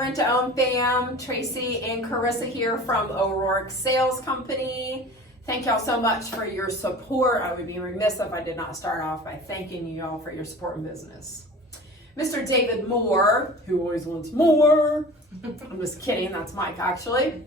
Rent-to-Own fam, Tracy and Carissa here from ORourke Sales Company. Thank y'all so much for your support. I would be remiss if I did not start off by thanking you all for your support in business. Mr. David Moore, who always wants more, I'm just kidding, that's Mike actually,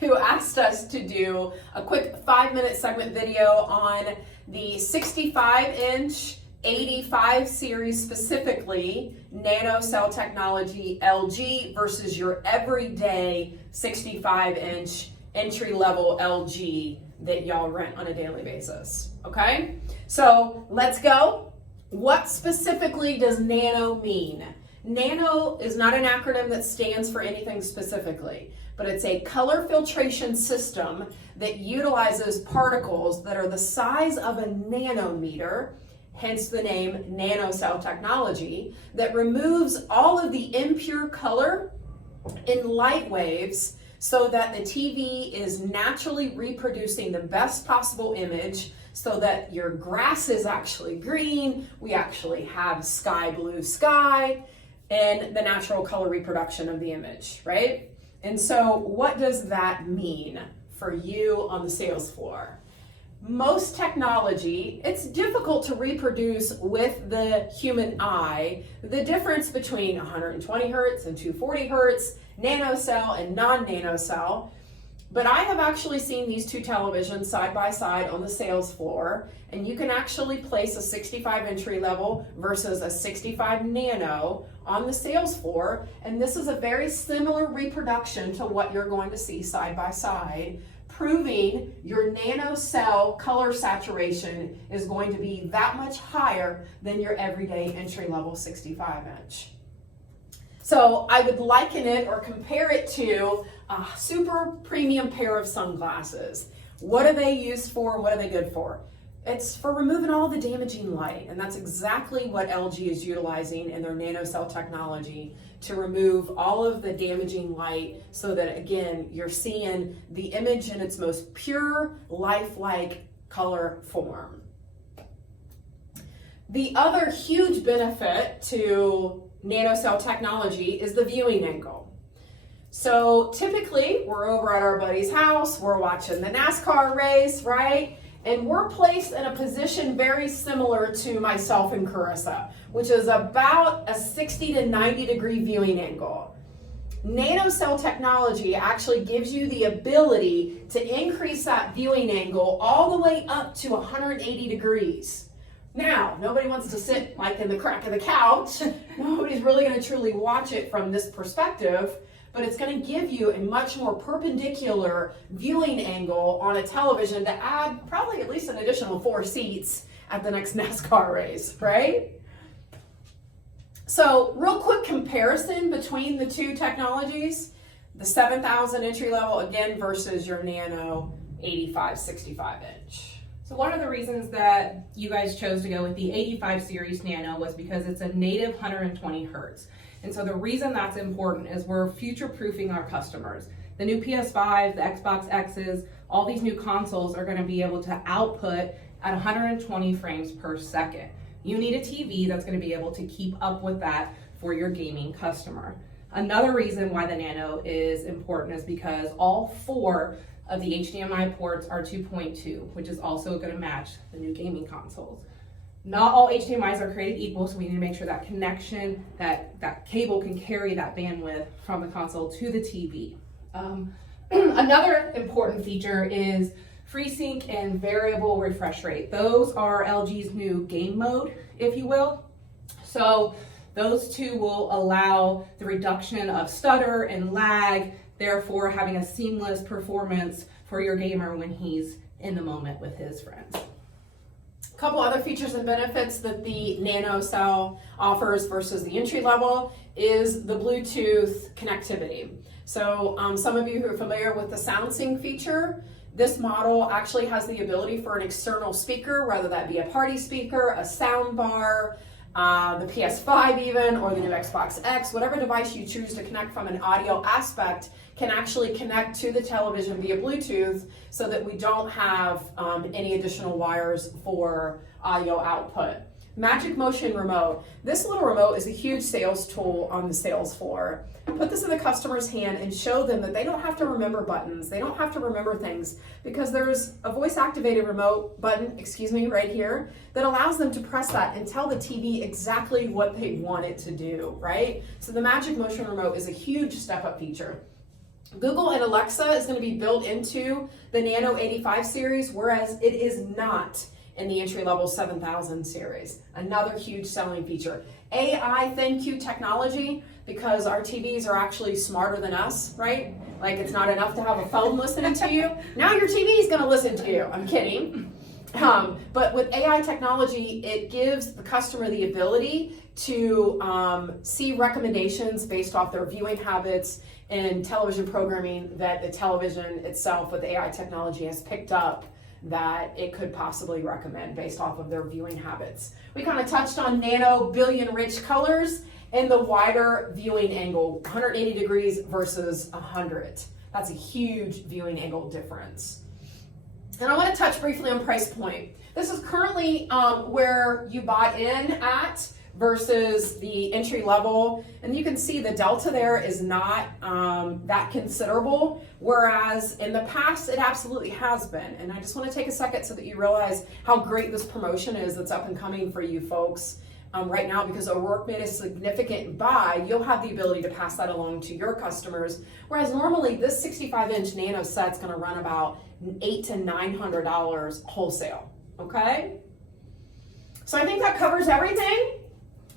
who asked us to do a quick 5-minute segment video on the 65-inch 85 series, specifically NanoCell technology LG versus your everyday 65-inch entry-level LG that y'all rent on a daily basis. Okay, so let's go. What specifically does Nano mean? Nano is not an acronym that stands for anything specifically, but it's a color filtration system that utilizes particles that are the size of a nanometer, hence the name NanoCell technology, that removes all of the impure color in light waves so that the TV is naturally reproducing the best possible image, so that your grass is actually green, we actually have sky blue sky, and the natural color reproduction of the image, right? And so what does that mean for you on the sales floor? Most technology, it's difficult to reproduce with the human eye the difference between 120 hertz and 240 hertz, NanoCell and non-NanoCell. But I have actually seen these two televisions side by side on the sales floor, and you can actually place a 65 entry level versus a 65 nano on the sales floor, and this is a very similar reproduction to what you're going to see side by side, proving your NanoCell color saturation is going to be that much higher than your everyday entry level 65 inch. So I would liken it or compare it to a super premium pair of sunglasses. What are they used for? What are they good for? It's for removing all the damaging light, and that's exactly what LG is utilizing in their NanoCell technology to remove all of the damaging light so that, again, you're seeing the image in its most pure, lifelike color form. The other huge benefit to NanoCell technology is the viewing angle. So typically we're over at our buddy's house, we're watching the NASCAR race, right? And we're placed in a position very similar to myself and Carissa, which is about a 60 to 90 degree viewing angle. NanoCell technology actually gives you the ability to increase that viewing angle all the way up to 180 degrees. Now, nobody wants to sit like in the crack of the couch. Nobody's really going to truly watch it from this perspective, but it's going to give you a much more perpendicular viewing angle on a television to add probably at least an additional 4 seats at the next NASCAR race, right? So, real quick comparison between the two technologies, the 7,000 entry level again versus your Nano 85, 65 inch. So one of the reasons that you guys chose to go with the 85 series Nano was because it's a native 120 hertz. And so the reason that's important is we're future-proofing our customers. The new PS5, the Xbox X's, all these new consoles are going to be able to output at 120 frames per second. You need a TV that's going to be able to keep up with that for your gaming customer. Another reason why the Nano is important is because all 4 of the HDMI ports are 2.2, which is also going to match the new gaming consoles. Not all HDMIs are created equal, so we need to make sure that connection, that cable can carry that bandwidth from the console to the TV. Another important feature is FreeSync and variable refresh rate. Those are LG's new game mode, if you will. So those two will allow the reduction of stutter and lag, therefore having a seamless performance for your gamer when he's in the moment with his friends. A couple other features and benefits that the NanoCell offers versus the entry level is the Bluetooth connectivity. So some of you who are familiar with the SoundSync feature, this model actually has the ability for an external speaker, whether that be a party speaker, a sound bar, the PS5 even, or the new Xbox X, whatever device you choose to connect from an audio aspect can actually connect to the television via Bluetooth so that we don't have any additional wires for audio output. Magic Motion remote. This little remote is a huge sales tool on the sales floor. Put this in the customer's hand and show them that they don't have to remember buttons. They don't have to remember things because there's a voice activated remote button, right here, that allows them to press that and tell the TV exactly what they want it to do, right? So the Magic Motion remote is a huge step up feature. Google and Alexa is going to be built into the Nano 85 series, whereas it is not in the entry-level 7000 series. Another huge selling feature. AI thank you technology, because our TVs are actually smarter than us, right? Like it's not enough to have a phone listening to you. Now your TV is going to listen to you. I'm kidding. But with AI technology, it gives the customer the ability to see recommendations based off their viewing habits and television programming that the television itself with AI technology has picked up that it could possibly recommend based off of their viewing habits. We kind of touched on nano billion rich colors and the wider viewing angle, 180 degrees versus 100. That's a huge viewing angle difference. And I want to touch briefly on price point. This is currently where you bought in at versus the entry level, and you can see the delta there is not that considerable, whereas in the past it absolutely has been. And I just want to take a second so that you realize how great this promotion is that's up and coming for you folks right now, because ORourke made a significant buy. You'll have the ability to pass that along to your customers, whereas normally this 65-inch Nano set's going to run about $800 to $900 wholesale. Okay, so I think that covers everything.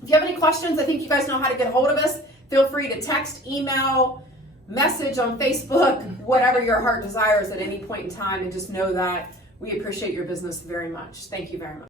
If you have any questions, I think you guys know how to get a hold of us. Feel free to text, email, message on Facebook, whatever your heart desires at any point in time, and just know that we appreciate your business very much. Thank you very much.